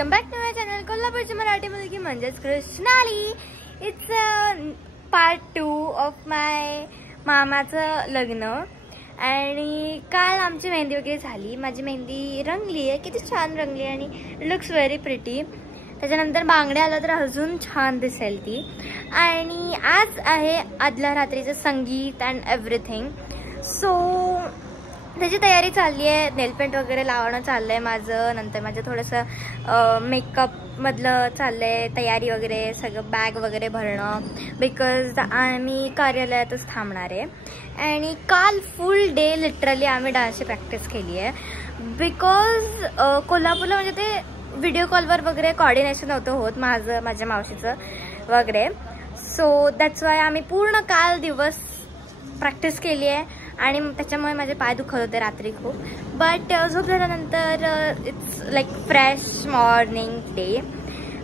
Welcome back to my channel कोल्हापूरची मराठी मुलगी म्हणजेच Krishnali. It's part 2 of my मामाचं लग्न. आणि काल आमची मेहंदी वगैरे झाली. माझी मेहंदी रंगली आहे, किती छान रंगली आणि लुक्स व्हेरी प्रिटी. त्याच्यानंतर बांगड्या आला तर अजून छान दिसेल ती. आणि आज आहे आदल्या रात्रीचं संगीत अँड एव्हरीथिंग. सो त्याची तयारी चालली आहे. नेलपेंट वगैरे लावणं चाललं आहे माझं. नंतर माझं थोडंसं मेकअपमधलं चाललं आहे तयारी वगैरे, सगळं बॅग वगैरे भरणं, बिकॉज आम्ही कार्यालयातच थांबणार आहे. आणि काल फुल डे लिटरली आम्ही डान्सची प्रॅक्टिस केली आहे. बिकॉज कोल्हापूरला म्हणजे ते व्हिडिओ कॉलवर वगैरे कॉर्डिनेशन नव्हतं होत माझ्या मावशीचं वगैरे. सो दॅट्स वाय आम्ही पूर्ण काल दिवस प्रॅक्टिस केली आहे. आणि त्याच्यामुळे माझे पाय दुखत होते रात्री खूप. बट झोप झाल्यानंतर it's like fresh morning day.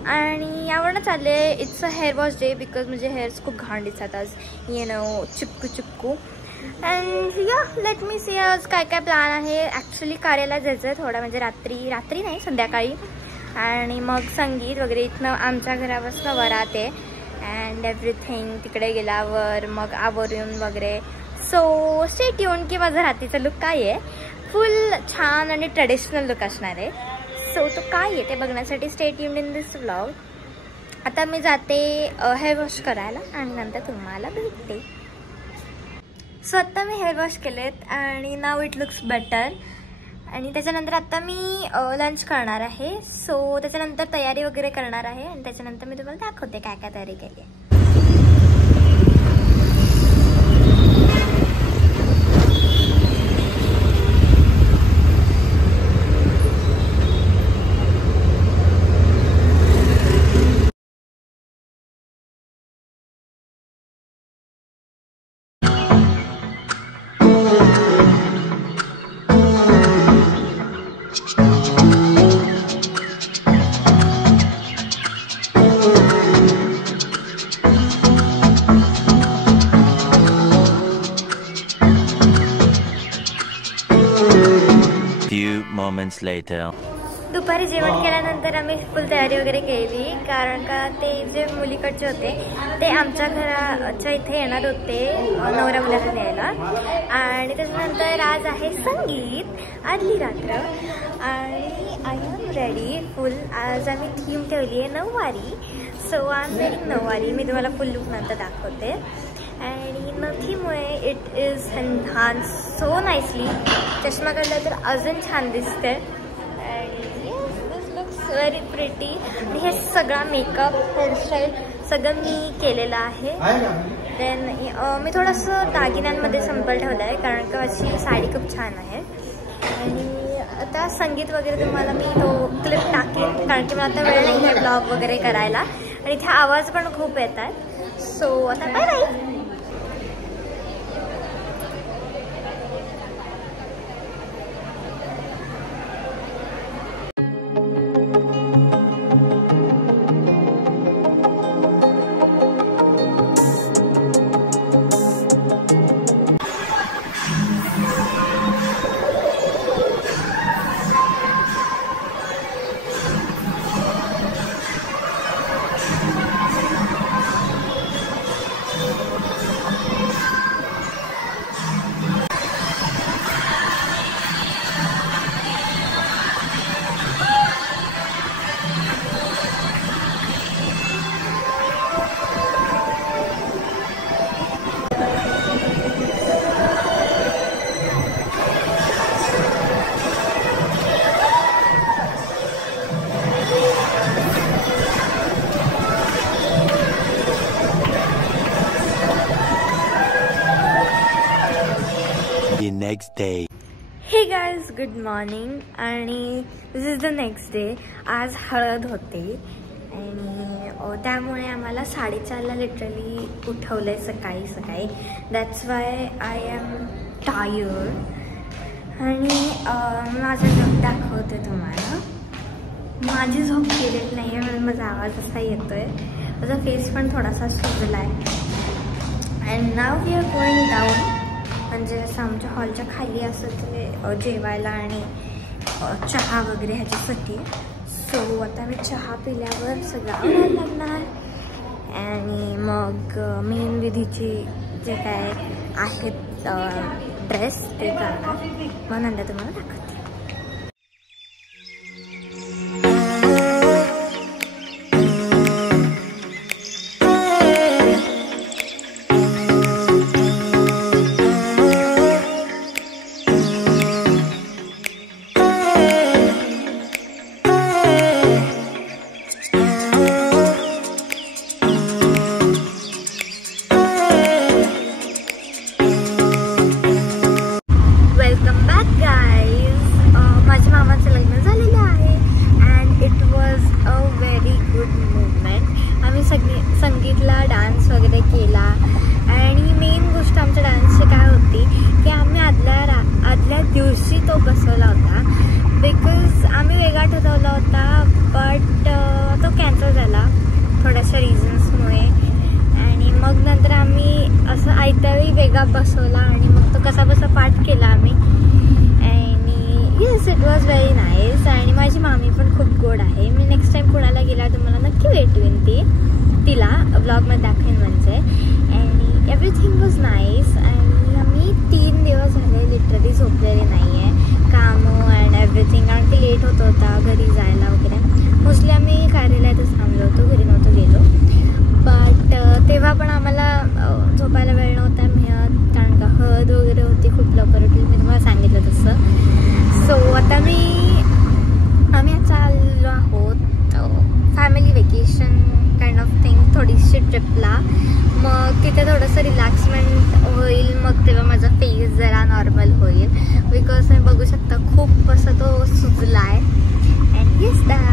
आणि यावरनं चालले it's a hair wash day, because म्हणजे हेअर्स खूप घाण दिसतात आज, चिपकू. अँड या लेट मी सी आज काय काय प्लॅन आहे. ॲक्च्युली कार्यालयात जायचं आहे थोडा, म्हणजे रात्री नाही संध्याकाळी. आणि मग संगीत वगैरे इथनं आमच्या घरापासून वरात आहे अँड एव्हरीथिंग. तिकडे गेल्यावर मग आवरून वगैरे. सो स्टे ट्यून की माझा रात्रीचा लुक काय आहे. फुल छान आणि ट्रेडिशनल लुक असणार आहे. सो तो काय आहे ते बघण्यासाठी stay tune in this vlog. आता मी जाते हेअर वॉश करायला आणि नंतर तुम्हाला भेटते. सो आत्ता मी हेअर वॉश केलेत आणि नाव इट लुक्स बेटर. आणि त्याच्यानंतर आता मी लंच करणार आहे. सो त्याच्यानंतर तयारी वगैरे करणार आहे आणि त्याच्यानंतर मी तुम्हाला दाखवते काय काय तयारी केली आहे. moments later. दुपारी जेवण केल्यानंतर आम्ही फुल तयारी वगैरे केली, कारण का ते जे मुलीकडचे होते ते आमच्या घराच्या इथे येणार होते नवरा मुलाला न्यायला. आणि त्याच्यानंतर आज आहे संगीत आदली रात्र. आणि आय एम रेडी फुल. आज आम्ही थीम ठेवली आहे nauvari. So I am wearing nauvari. मी तुम्हाला फुल लुक नंतर दाखवते. आणि नथीमुळे it is enhance so nicely. चष्मा काढला तर अजून छान दिसते. आणि दिस लुक्स व्हेरी प्रिटी. आणि हे सगळा मेकअप हेअरस्टाईल सगळं मी केलेलं आहे. देन मी थोडंसं दागिन्यांमध्ये संपल ठेवलं आहे, कारण का माझी साडी खूप छान आहे. आणि आता संगीत वगैरे तुम्हाला मी तो क्लिप टाकेन, कारण की मला आता वेळ नाही आहे ब्लॉग वगैरे करायला. आणि इथे आवाज पण खूप येतात. सो आता bye bye. Next day. Hey guys good morning. आणि this is the next day. आज हळद होते आणि त्यामुळे आम्हाला 4:30ला लिटरली उठवलं आहे सकाळी. That's why I am tired. आणि माझं झोप दाखवते तुम्हाला. माझी झोप केलेली नाही आहे म्हणून माझा आवाज असा येतो आहे. माझा फेस पण थोडासा सुजला आहे. And now we are going down. म्हणजे असं आमच्या हॉलच्या खाली असं ते जेवायला आणि चहा वगैरे ह्याच्यासाठी. सो आता मी चहा पिल्यावर सगळं आवडायला लागणार आणि मग मेन विधीची जे काय आहेत ड्रेस ते करणार. मग नंतर तुम्हाला दाखवते. संगीतला डान्स वगैरे केला आणि मेन गोष्ट आमच्या डान्सची काय होती की आम्ही आदल्या दिवशी तो बसवला होता. बिकॉज आम्ही वेगळा ठरवला होता बट तो कॅन्सल झाला थोड्याशा रिझन्समुळे आणि मग नंतर आम्ही असं आयत्यावेळी वेगळा बसवला आणि मग तो कसा बसा पाठ केला आम्ही. आणि yes it was very nice. आणि माझी मामी पण खूप गोड आहे. मी नेक्स्ट टाइम पुण्याला गेला तुम्हाला नक्की भेटवीन तिला ब्लॉगमध्ये दाखवेन म्हणजे. आणि एव्हरीथिंग वॉज नाईस. आणि आम्ही 3 दिवस झाले लिटरली झोपलेले नाही आहे. कामं अँड एव्हरीथिंग कारण की लेट होत होता घरी जायला वगैरे. मोस्टली आम्ही कार्यालयातच थांबलो होतो, घरी नव्हतो गेलो. बट तेव्हा पण आम्हाला झोपायला वेळ नव्हता मिळत कारण का हळद वगैरे होती. खूप लवकर उठली मी तुम्हाला सांगितलं तसं. सो आता आम्ही चाललो आहोत family vacation kind of thing, थोडीशी ट्रिपला. मग तिथे थोडंसं रिलॅक्समेंट होईल. मग तेव्हा माझा फेस जरा नॉर्मल होईल. बिकॉज तुम्ही बघू शकता खूप असं तो सुजला आहे. And yes that